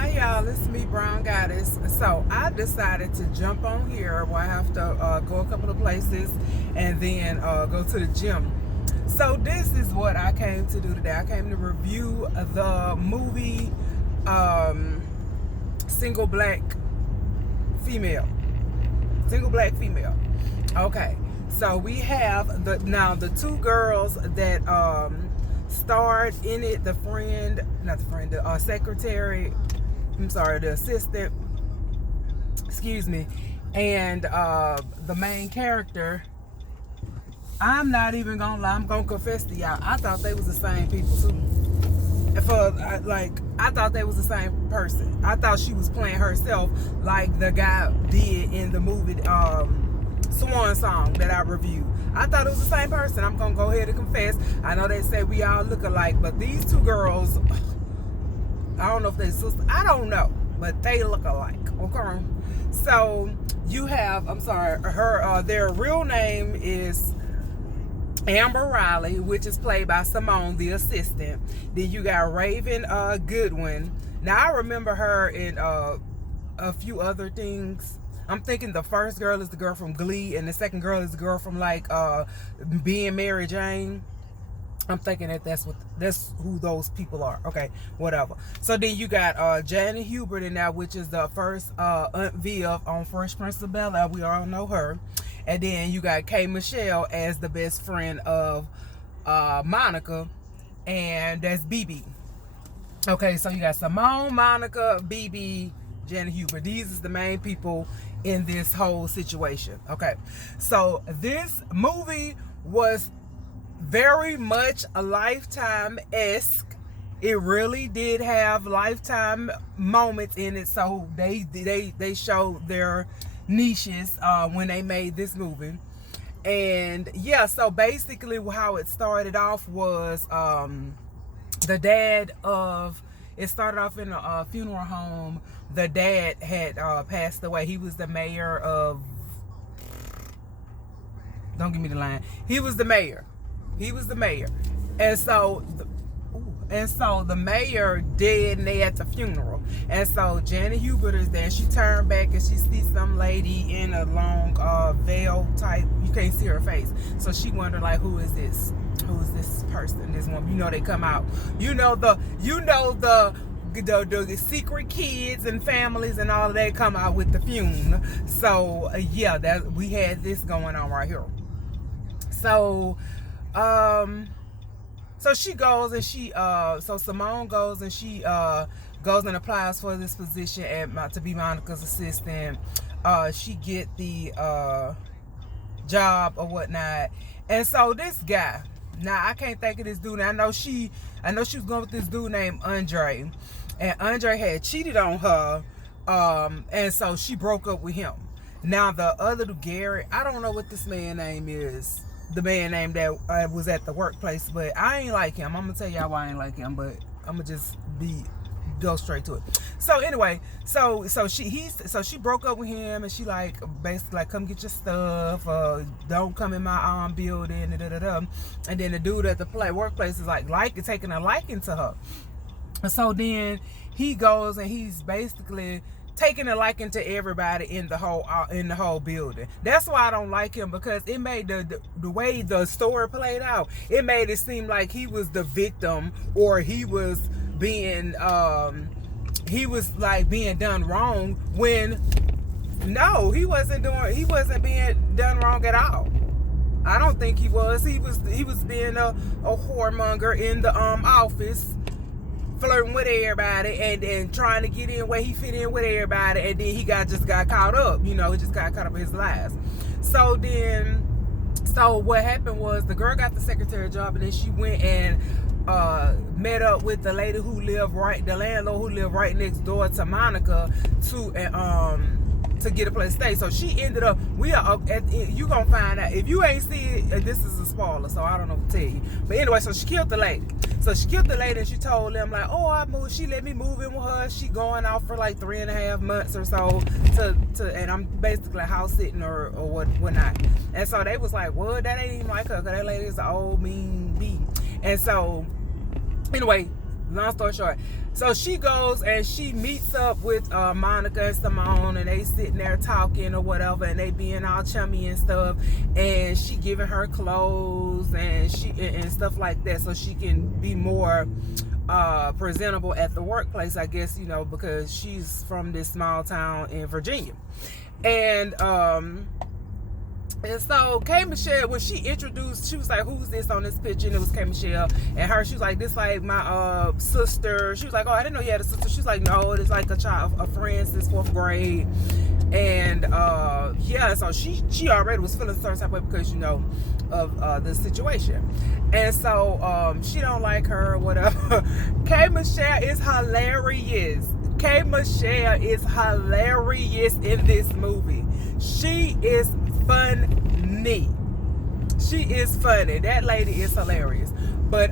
Hi y'all, it's me, Brown Goddess. So I decided to jump on here where I have to go a couple of places and then go to the gym. So this is what I came to do today. I came to review the movie Single Black Female. Single Black Female. Okay, so we have the two girls that starred in it. The secretary. I'm sorry, the assistant. Excuse me, and the main character. I'm not even gonna lie. I'm gonna confess to y'all. I thought they was the same people too. I thought they was the same person. I thought she was playing herself like the guy did in the movie Swan Song that I reviewed. I thought it was the same person. I'm gonna go ahead and confess. I know they say we all look alike, but these two girls, I don't know if they sisters. I don't know, but they look alike. Okay. So you have, I'm sorry, their real name is Amber Riley, which is played by Simone, the assistant. Then you got Raven Goodwin. Now I remember her in a few other things. I'm thinking the first girl is the girl from Glee, and the second girl is the girl from Being Mary Jane. I'm thinking that's who those people are. Okay, whatever. So then you got Janet Hubert in that, which is the first Aunt Viv on Fresh Prince of Bel-Air. We all know her. And then you got K. Michelle as the best friend of Monica, and that's BB. Okay, so you got Simone, Monica, BB, Janet Hubert. These is the main people in this whole situation. Okay, so this movie was very much a Lifetime-esque. It really did have Lifetime moments in it, so they showed their niches when they made this movie. And yeah, so basically how it started off was the dad of it started off in a funeral home. The dad had passed away. He was the mayor of, don't give me the line, he was the mayor. And so the mayor dead, and they at the funeral. And so Janet Hubert is there. She turned back and she sees some lady in a long veil type. You can't see her face. So she wondered, like, who is this? Who is this person? This woman. You know they come out. You know the secret kids and families and all of that come out with the fume. So yeah, that we had this going on right here. So so she goes and so Simone goes and she goes and applies for this position to be Monica's assistant. She get the job or whatnot. And so this guy, now I can't think of this dude. I know she was going with this dude named Andre. And Andre had cheated on her. And so she broke up with him. Now the other dude, Gary, I don't know what this man's name is. The man name that was at the workplace, but I ain't like him. I'm gonna tell y'all why I ain't like him, but I'm gonna just go straight to it. So anyway, so she broke up with him, and she basically come get your stuff, don't come in my building, and then the dude at the workplace is taking a liking to her. So then he goes and he's basically taking a liking to everybody in the whole building. That's why I don't like him, because it made the way the story played out, it made it seem like he was the victim, or he was being being done wrong, when no, he wasn't being done wrong at all. I don't think he was. He was being a whoremonger in the office, flirting with everybody and trying to get in where he fit in with everybody, and then he just got caught up. He just got caught up in his lies. So what happened was the girl got the secretary job, and then she went and met up with the lady the landlord who lived right next door to Monica to get a place to stay. So she ended up, you gonna find out if you ain't see it. This is a spoiler, so I don't know what to tell you. But anyway, so she killed the lady. And she told them I moved. She let me move in with her. She going out for 3.5 months or so and I'm basically house sitting or whatnot. And so they was like, well, that ain't even like her, because that lady is an old mean bee. And so anyway, long story short, so she goes and she meets up with Monica and Simone, and they sitting there talking or whatever, and they being all chummy and stuff, and she giving her clothes and stuff like that, so she can be more presentable at the workplace, I guess, you know, because she's from this small town in Virginia. And so K Michelle, when she introduced, she was like, "Who's this on this picture?" And it was K Michelle, and her, she was like, "This like my sister." She was like, "Oh, I didn't know you had a sister." She was like, "No, it's like a friend since 4th grade." And yeah, so she already was feeling a certain type of way because, you know, of the situation. And so she don't like her or whatever. K Michelle is hilarious. K Michelle is hilarious in this movie. She is funny. She is funny. That lady is hilarious. But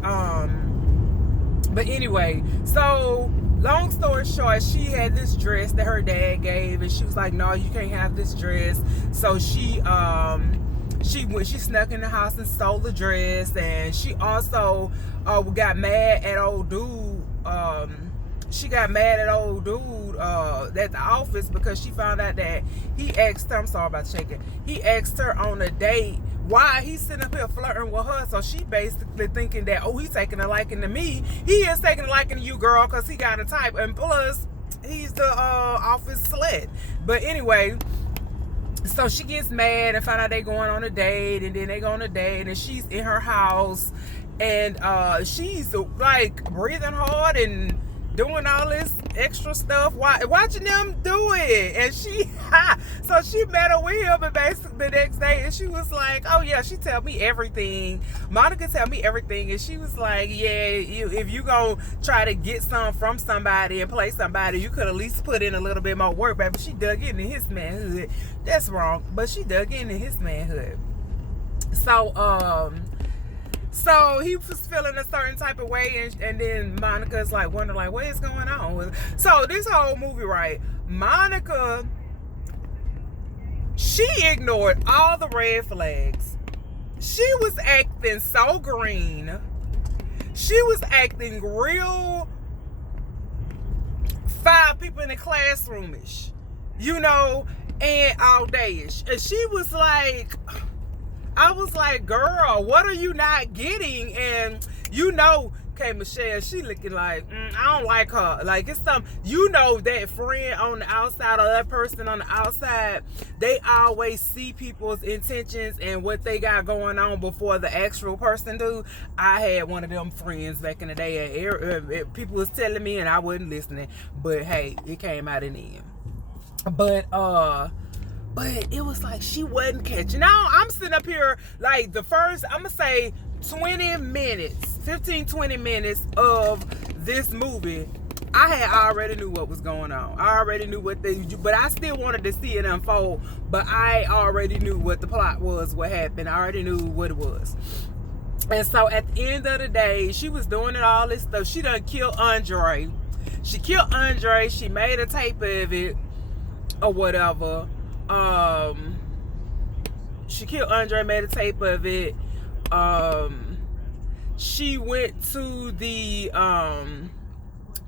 anyway, so long story short, she had this dress that her dad gave, and she was like, "No, you can't have this dress." So she snuck in the house and stole the dress, and she also got mad at old dude. She got mad at old dude at the office because she found out that he asked her, I'm sorry about shaking, he asked her on a date why he's sitting up here flirting with her. So she basically thinking that, oh, he's taking a liking to me. He is taking a liking to you, girl, because he got a type, and plus he's the office slut. But anyway, so she gets mad and find out they going on a date, and then they go on a date, and she's in her house, and she's like breathing hard and doing all this extra stuff, watching them do it. And so she met up with him, and basically the next day, and she was like, "Oh yeah, she tell me everything. Monica tell me everything." And she was like, "Yeah, if you gonna try to get some from somebody and play somebody, you could at least put in a little bit more work, baby." She dug into his manhood. That's wrong, but she dug into his manhood. So he was feeling a certain type of way, and then Monica's like wondering like, what is going on? So this whole movie, right? Monica, she ignored all the red flags. She was acting so green. She was acting real 5 people in the classroom-ish, you know, and all day-ish. And she was like, I was like, girl, what are you not getting? And you know, K Michelle, she looking like, I don't like her. Like, it's some, you know, that friend on the outside or that person on the outside, they always see people's intentions and what they got going on before the actual person do. I had one of them friends back in the day, and people was telling me and I wasn't listening. But hey, it came out in the end. But it was like she wasn't catching on. I'm sitting up here like the first, I'm gonna say 15-20 minutes of this movie, I had already knew what was going on. I already knew but I still wanted to see it unfold. But I already knew what the plot was, what happened. I already knew what it was. And so at the end of the day, she was doing all this stuff. She done killed Andre. She killed Andre. She made a tape of it or whatever. She killed Andre, made a tape of it. She went to the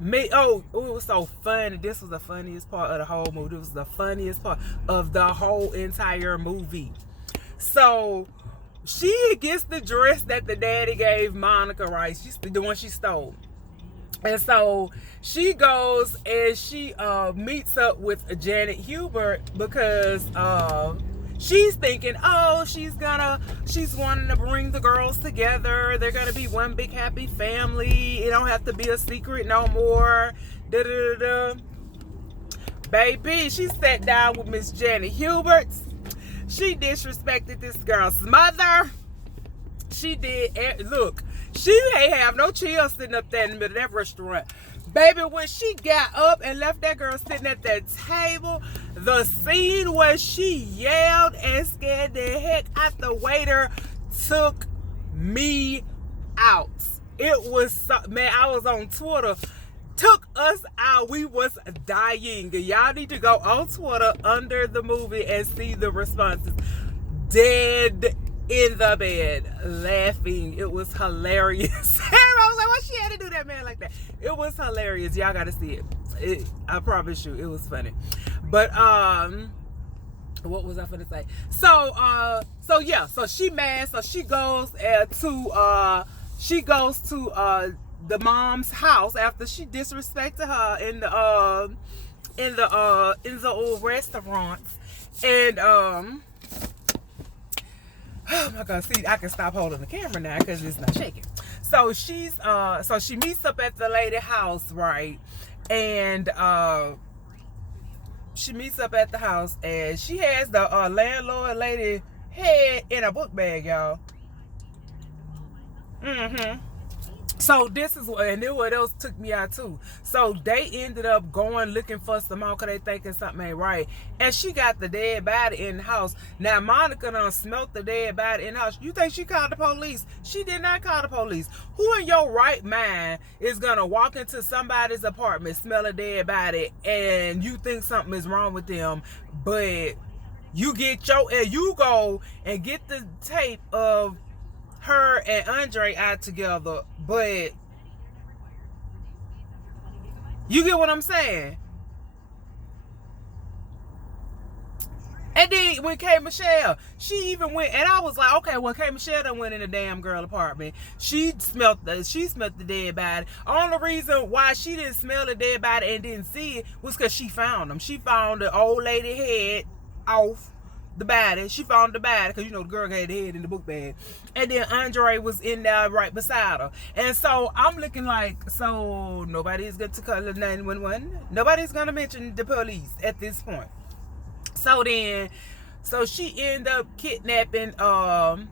it was so funny. This was the funniest part of the whole movie. It was the funniest part of the whole entire movie. So she gets the dress that the daddy gave Monica, right? She's the one she stole. And so she goes and she meets up with Janet Hubert because she's thinking, oh, she's wanting to bring the girls together. They're gonna be one big happy family. It don't have to be a secret no more. Baby, she sat down with Miss Janet Hubert. She disrespected this girl's mother. She did. Look, she ain't have no chill sitting up there in the middle of that restaurant. Baby, when she got up and left that girl sitting at that table, the scene where she yelled and scared the heck out the waiter took me out. It was so, man, I was on Twitter. Took us out. We was dying. Y'all need to go on Twitter under the movie and see the responses. Dead in the bed laughing. It was hilarious. And I was like, why she had to do that man like that? It was hilarious. Y'all gotta see it. I promise you, it was funny. But what was I finna say? So yeah, so she mad, so she goes to the mom's house after she disrespected her in the old restaurants. And oh my god, see, I can stop holding the camera now because it's not shaking. So she meets up at the lady house, right? And she meets up at the house, and she has the landlord lady head in a book bag, y'all. So this is what, and then what else took me out too. So they ended up going looking for some more because they thinking something ain't right. And she got the dead body in the house. Now Monica done smelt the dead body in the house. You think she called the police? She did not call the police. Who in your right mind is gonna walk into somebody's apartment, smell a dead body, and you think something is wrong with them, but you go and get the tape of her and Andre out together, but you get what I'm saying? And then when K. Michelle, she even went, and I was like, okay, well, K. Michelle done went in the damn girl apartment. She smelled the dead body. Only reason why she didn't smell the dead body and didn't see it was because she found them. She found the old lady head off the body. She found the body because, you know, the girl had the head in the book bag. And then Andre was in there right beside her. And so I'm looking like, so nobody's going to call 911. Nobody's going to mention the police at this point. So then, so she ended up kidnapping Monica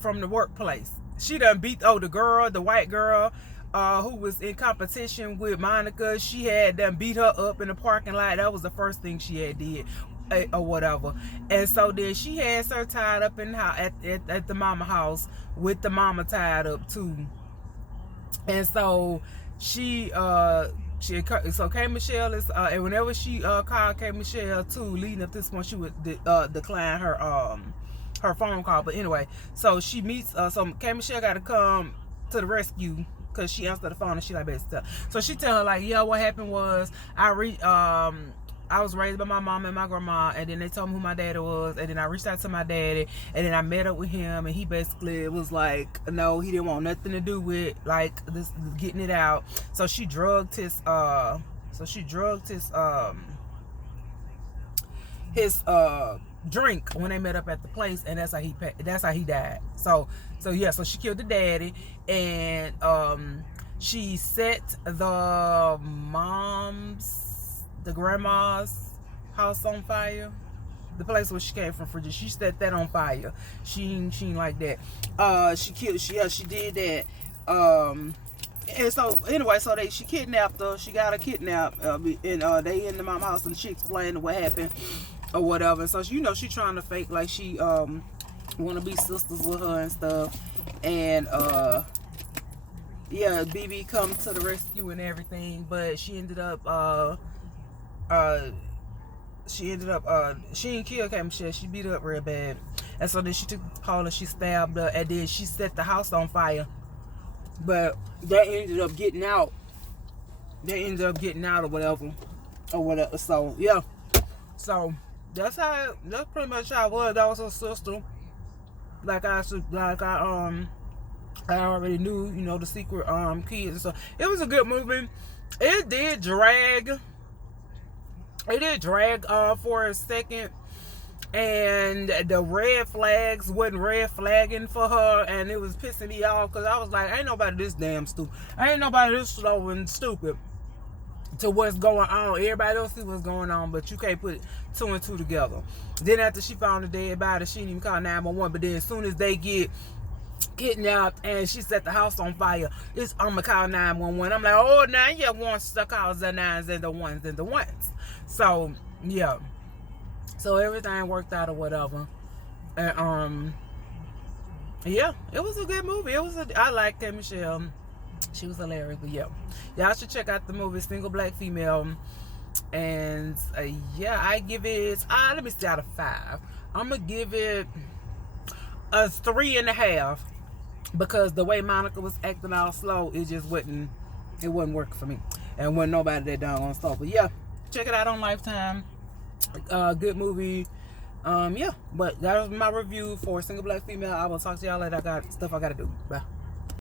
from the workplace. She done beat the white girl who was in competition with Monica. She had done beat her up in the parking lot. That was the first thing she had did, or whatever. And so then she has her tied up in the house, at the mama house, with the mama tied up too. And so so K. Michelle is and whenever she called K. Michelle too, leading up to this point, she would decline her phone call. But anyway, so she meets so K. Michelle got to come to the rescue because she answered the phone and she like bad stuff. So she tell her like, yeah, what happened was I was raised by my mom and my grandma, and then they told me who my daddy was, and then I reached out to my daddy, and then I met up with him, and he basically was like, no, he didn't want nothing to do with like this getting it out. So she drugged his drink when they met up at the place, and that's how he died. So yeah, so she killed the daddy, and she set the grandma's house on fire. The place where she came from, she set that on fire. She ain't like that. She did that. And so anyway, so she kidnapped her. She got her kidnapped, and they in the mama house, and she explained what happened or whatever. So you know she trying to fake like she want to be sisters with her and stuff. And yeah, BB come to the rescue and everything, but she ended up she didn't kill K. Michelle. She beat her up real bad. And so then she took Paula, she stabbed her, and then she set the house on fire. But they ended up getting out. Or whatever. So yeah. So that's pretty much how it was. That was her sister. I already knew, you know, the secret kids. So it was a good movie. It did drag for a second, and the red flags wasn't red flagging for her, and it was pissing me off because I was like, ain't nobody this damn stupid. Ain't nobody this slow and stupid to what's going on. Everybody else see what's going on, but you can't put two and two together. Then after she found the dead body, she didn't even call 911. But then as soon as they get kidnapped and she set the house on fire, I'ma call 911. I'm like, oh, now you want to call the 9s and the 1s and the 1s. So yeah, so everything worked out or whatever. And yeah, it was a good movie. I liked K. Michelle. She was hilarious. But yeah, y'all should check out the movie Single Black Female. And yeah, I give it let me see, out of 5 I'm gonna give it a 3.5. because the way Monica was acting all slow, it just wasn't working for me. And wasn't nobody that doggone slow. But yeah, check it out on Lifetime. Good movie. Yeah, but that was my review for Single Black Female. I will talk to y'all later. I got stuff I gotta do. Bye.